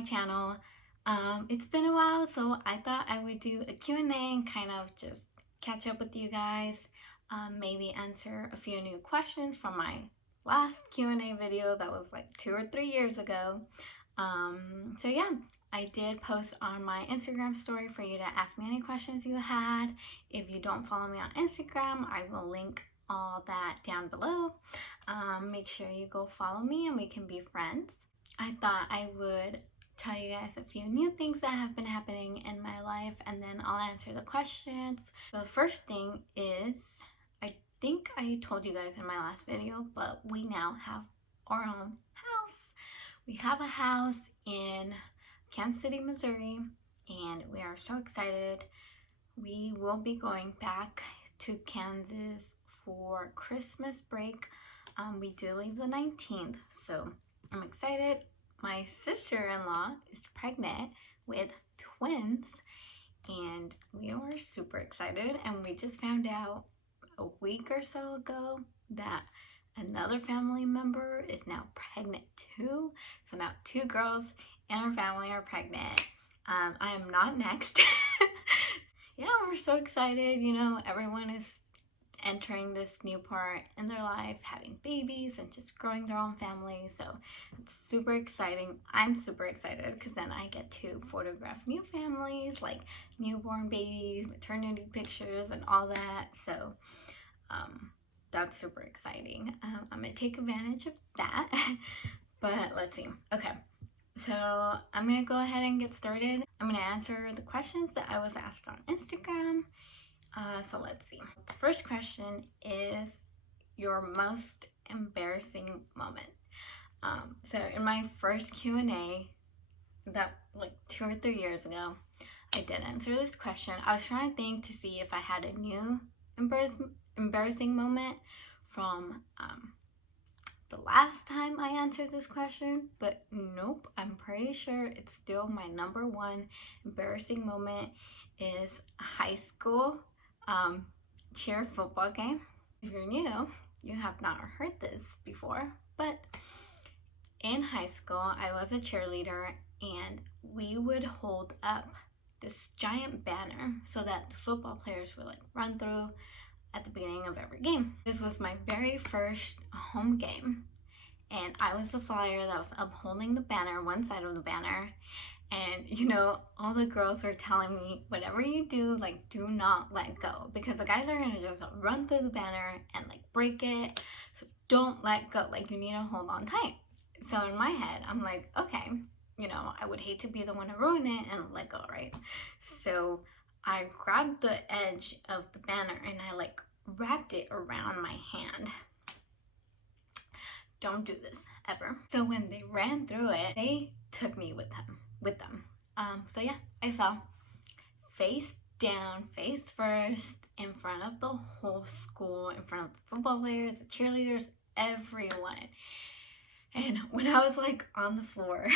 my channel. It's been a while, so I thought I would do a Q&A and kind of just catch up with you guys. Maybe answer a few new questions from my last Q&A video that was like 2 or 3 years ago. So yeah, I did post on my Instagram story for you to ask me any questions you had. If you don't follow me on Instagram, I will link all that down below. Make sure you go follow me and we can be friends. I thought I would tell you guys a few new things that have been happening in my life, and then I'll answer the questions. The first thing is, I think I told you guys in my last video, but we now have our own house. We have a house in Kansas City, Missouri, and we are so excited. We will be going back to Kansas for Christmas break. We do leave the 19th, so I'm excited. My sister-in-law is pregnant with twins, and we are super excited. And we just found out a week or so ago that another family member is now pregnant too. So now 2 girls in our family are pregnant. I am not next. Yeah, we're so excited. You know, everyone is entering this new part in their life, having babies and just growing their own family. So it's super exciting. I'm super excited because then I get to photograph new families, like newborn babies, maternity pictures, and all that. So that's super exciting. I'm gonna take advantage of that. But let's see. Okay, so I'm gonna go ahead and get started. I'm gonna answer the questions that I was asked on Instagram. So let's see. The first question is your most embarrassing moment. So in my first Q&A, that like 2 or 3 years ago, I did answer this question. I was trying to think to see if I had a new embarrassing moment from the last time I answered this question, but nope, I'm pretty sure it's still my number one embarrassing moment is high school cheer football game. If you're new, you have not heard this before, but in high school I was a cheerleader, and we would hold up this giant banner so that the football players would like run through at the beginning of every game. This was my very first home game, and I was the flyer that was upholding the banner, one side of the banner. And you know, all the girls were telling me, whatever you do, like, do not let go, because the guys are gonna just run through the banner and like break it. So don't let go, like you need to hold on tight. So in my head, I'm like, okay, you know, I would hate to be the one to ruin it and let go, right? So I grabbed the edge of the banner and I like wrapped it around my hand. Don't do this ever. So when they ran through it, they took me with them. So yeah, I fell face down, face first, in front of the whole school, in front of the football players, the cheerleaders, everyone. And when I was like on the floor,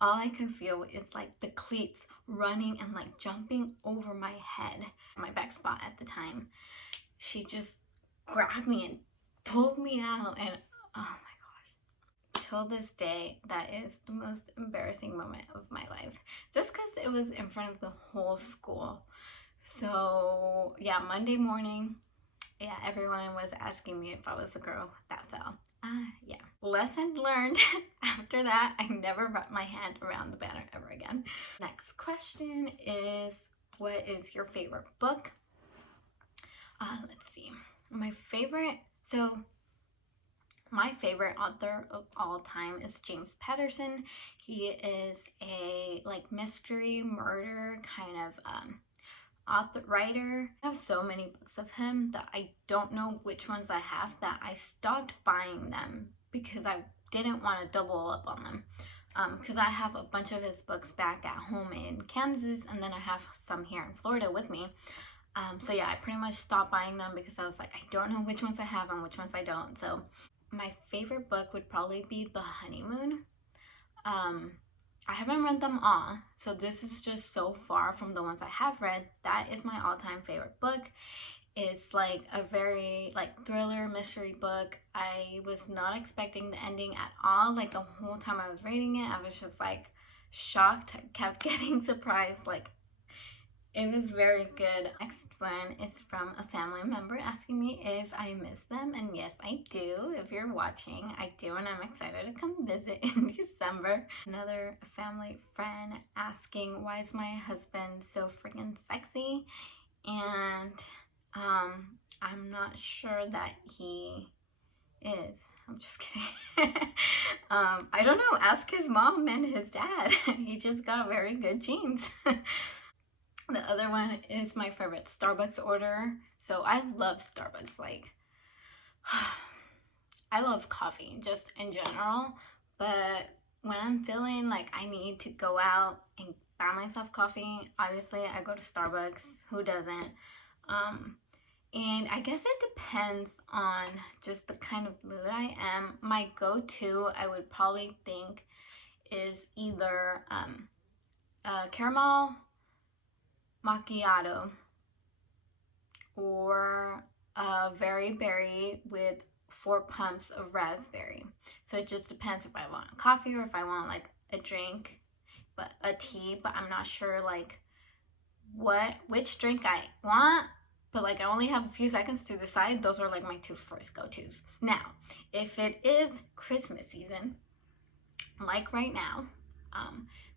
all I could feel is like the cleats running and like jumping over my head. My back spot at the time, she just grabbed me and pulled me out, and oh my gosh, till this day, that is the most embarrassing moment of my life, just because it was in front of the whole school. So yeah, Monday morning, yeah, everyone was asking me if I was the girl that fell. Yeah, lesson learned. After that, I never wrapped my hand around the banner ever again. Next question is, what is your favorite book? Let's see, my favorite author of all time is James Patterson. He is a like mystery murder kind of writer. I have so many books of him that I don't know which ones I have, that I stopped buying them because I didn't want to double up on them, because I have a bunch of his books back at home in Kansas, and then I have some here in Florida with me. So yeah, I pretty much stopped buying them because I was like, I don't know which ones I have and which ones I don't. So my favorite book would probably be The Honeymoon. I haven't read them all, so this is just so far from the ones I have read. That is my all-time favorite book. It's like a very like thriller mystery book. I was not expecting the ending at all. Like the whole time I was reading it, I was just like shocked. I kept getting surprised. Like, it was very good. Next one is from a family member asking me if I miss them. And yes, I do. If you're watching, I do, and I'm excited to come visit in December. Another family friend asking, why is my husband so freaking sexy? And I'm not sure that he is. I'm just kidding. I don't know. Ask his mom and his dad. He just got very good genes. The other one is my favorite Starbucks order. So I love Starbucks. Like, I love coffee just in general. But when I'm feeling like I need to go out and buy myself coffee, obviously I go to Starbucks. Who doesn't? And I guess it depends on just the kind of mood I am. My go-to, I would probably think, is either caramel macchiato or a very berry with 4 pumps of raspberry. So it just depends if I want coffee or if I want like a drink, but a tea. But I'm not sure like which drink I want. But like I only have a few seconds to decide. Those are like my 2 first go-tos. Now, if it is Christmas season, like right now,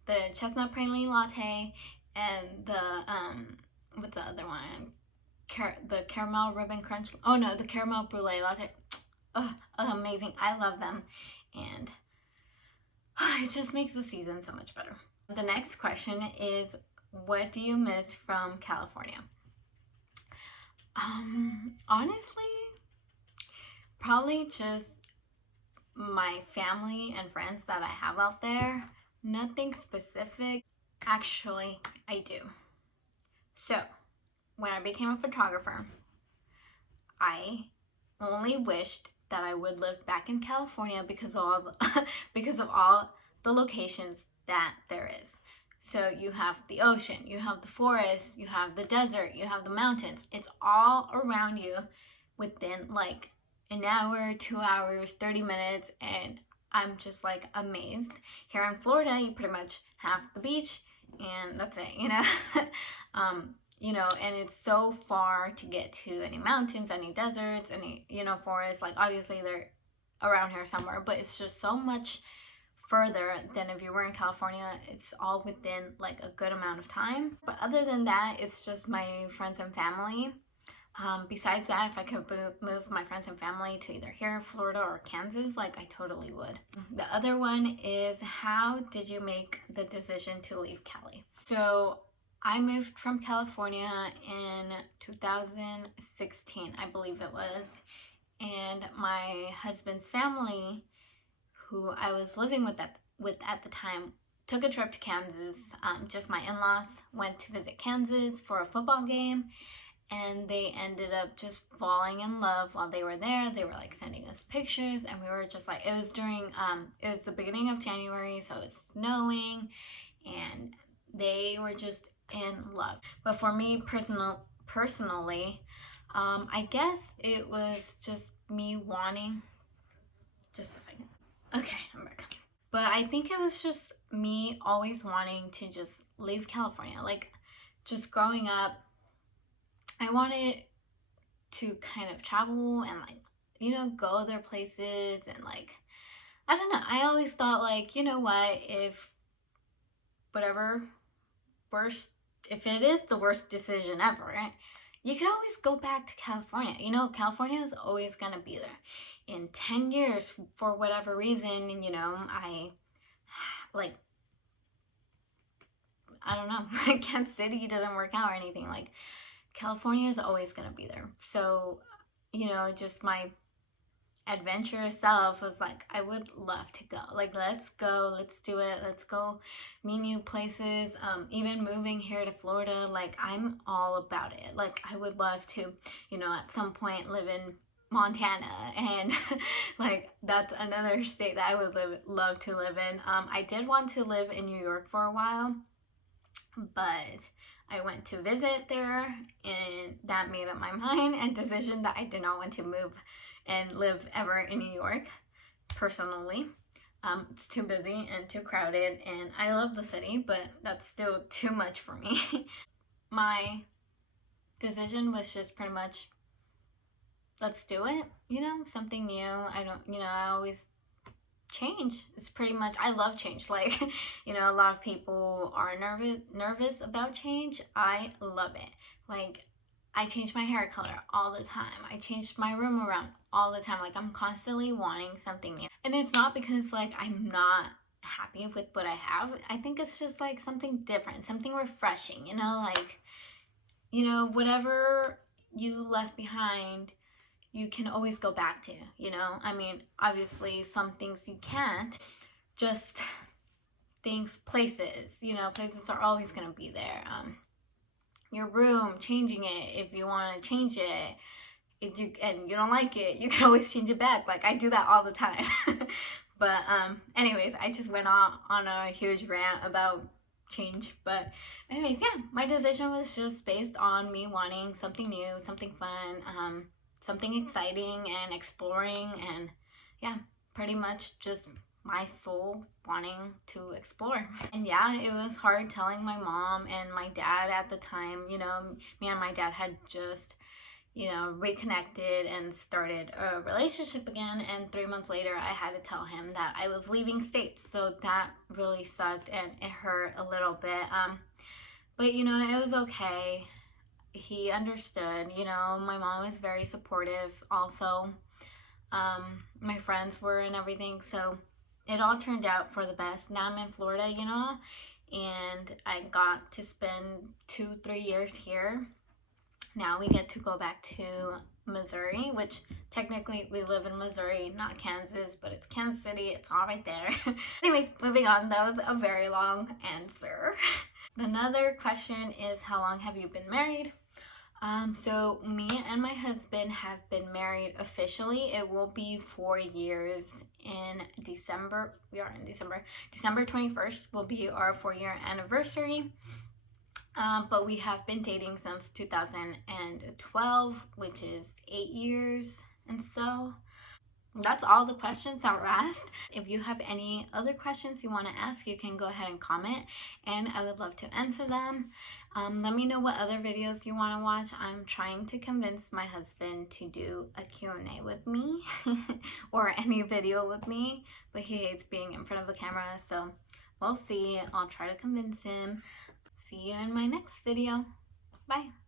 the chestnut praline latte and the what's the other one? The caramel ribbon crunch. Oh no, the caramel brulee latte. Oh, amazing! I love them, and it just makes the season so much better. The next question is, what do you miss from California? Honestly, probably just my family and friends that I have out there. Nothing specific. Actually, I do. So, when I became a photographer, I only wished that I would live back in California because of all because of all the locations that there is. So you have the ocean, you have the forest, you have the desert, you have the mountains. It's all around you within like an hour, 2 hours, 30 minutes, and I'm just like amazed. Here in Florida, you pretty much have the beach and that's it, you know. And it's so far to get to any mountains, any deserts, any, forests. Like obviously they're around here somewhere, but it's just so much further than if you were in California. It's all within like a good amount of time. But other than that, it's just my friends and family. Besides that, if I could move my friends and family to either here in Florida or Kansas, like I totally would. The other one is, how did you make the decision to leave Cali? So I moved from California in 2016, I believe it was. And my husband's family, who I was living with at the time, took a trip to Kansas. Just my in-laws went to visit Kansas for a football game, and they ended up just falling in love while they were there. They were like sending us pictures, and we were just like, it was the beginning of January, so it's snowing, and they were just in love. But for me personally, I guess it was just me wanting, just a second. Okay, I'm back. But I think it was just me always wanting to just leave California. Like, just growing up, I wanted to kind of travel and like, go other places and like, I don't know. I always thought like, you know what, if it is the worst decision ever, right? You can always go back to California. California is always gonna be there. In 10 years, for whatever reason, I don't know, Kansas City doesn't work out or anything, like, California is always gonna be there. So, just my adventurous self was like, I would love to go. Like, let's go, let's do it, let's go meet new places. Even moving here to Florida, like, I'm all about it. Like, I would love to, at some point live in Montana, and like, that's another state that I would love to live in. I did want to live in New York for a while, but I went to visit there, and that made up my mind and decision that I did not want to move and live ever in New York, personally. It's too busy and too crowded, and I love the city, but that's still too much for me. My decision was just pretty much, let's do it, something new. I don't, I always change. It's pretty much, I love change. Like, a lot of people are nervous about change. I love it. Like, I change my hair color all the time. I changed my room around all the time. Like, I'm constantly wanting something new. And it's not because, like, I'm not happy with what I have. I think it's just, like, something different, something refreshing, like, whatever you left behind, you can always go back to, I mean, obviously, some things you can't. Just things, places, places are always going to be there. Your room, changing it if you want to change it. If you don't like it, you can always change it back. Like, I do that all the time. But anyways, I just went on a huge rant about change. But anyways, yeah, my decision was just based on me wanting something new, something fun, something exciting and exploring, and yeah, pretty much just my soul wanting to explore. And yeah, it was hard telling my mom and my dad at the time. Me and my dad had just reconnected and started a relationship again, and 3 months later I had to tell him that I was leaving states. So that really sucked and it hurt a little bit, but it was okay. He understood. My mom was very supportive also. My friends were and everything, so it all turned out for the best. Now I'm in Florida, and I got to spend 2-3 years here. Now we get to go back to Missouri, which technically we live in Missouri, not Kansas, but it's Kansas City. It's all right there. Anyways, moving on. That was a very long answer. Another question is, how long have you been married? So me and my husband have been married officially. It will be 4 years in December. We are in December. December 21st will be our 4-year anniversary. But we have been dating since 2012, which is 8 years. And so that's all the questions that were asked. If you have any other questions you want to ask, you can go ahead and comment, and I would love to answer them. Let me know what other videos you want to watch. I'm trying to convince my husband to do a Q&A with me or any video with me, but he hates being in front of the camera, so we'll see. I'll try to convince him. See you in my next video. Bye.